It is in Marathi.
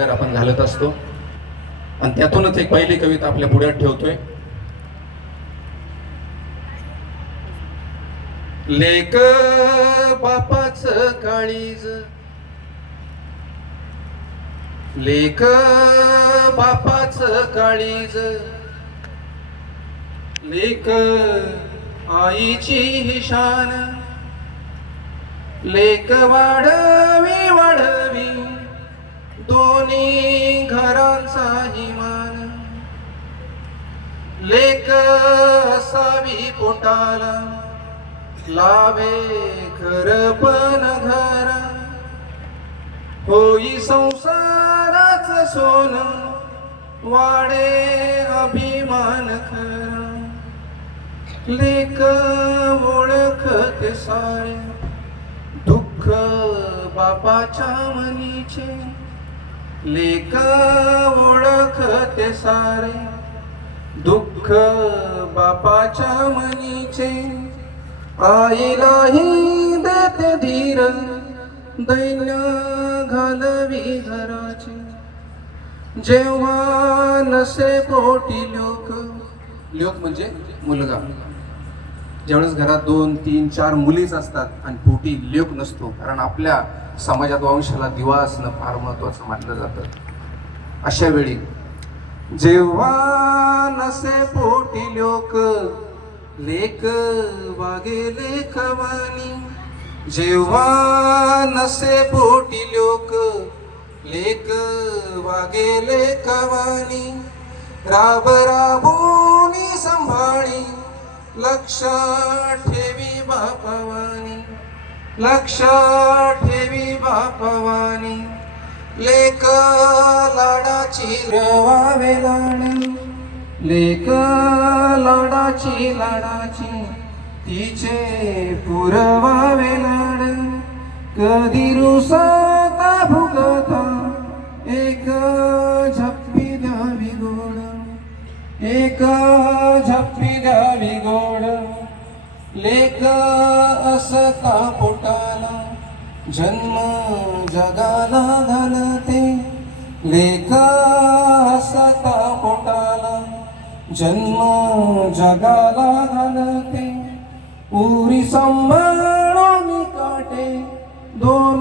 आपण घालत असतो आणि त्यातूनच एक पहिली कविता आपल्या पुढ्यात ठेवतोय. लेक बापाच काळीज, लेक बापाच काळीज, लेक आईची ही शान, लेक वाढवी वाढवी दोन्ही घरांचा मान, लेक असावी पोटाला लावे घर पण घर, होई संसाराच सोन वाडे अभिमान खरा, लेक ओळखते सारे दुःख बापाच्या मनीचे, लेक ओळखते सारे दुःख बापाच्या मनीचे, आईलाही देते धीर दैन्य घालवी घराचे, जेव्हा नसे पोटी लोक, लोक म्हणजे मुलगा, ज्यावेळेस घरात 2, 3, 4 मुलीच असतात आणि पोटी लेक नसतो, कारण आपल्या समाजात वंशाला दिवा असणं फार महत्वाचं मानलं जातं. अशा वेळी जेव्हा नसे पोटी लोक, लेक वागे लेकवानी, जेव्हा नसे पोटी लोक, लेक वागे लेकवानी, राब राबोनी संभाळी लक्ष ठेवी बापवानी, लक्ष ठेवी बापवानी, लेक लाडाची रवावे लाड, लेक लाडाची लाडाची तिचे पुरवावे लाड, कधी रुसता भुगता एक झप्पी द्यावी गोड, एक झप्पी द्यावी गोड, लेक असता पोटाला जन्म जगाला घालते, लेक असता पोटाला जन्म जगाला घालते, उरी सांभाळून काटे दोन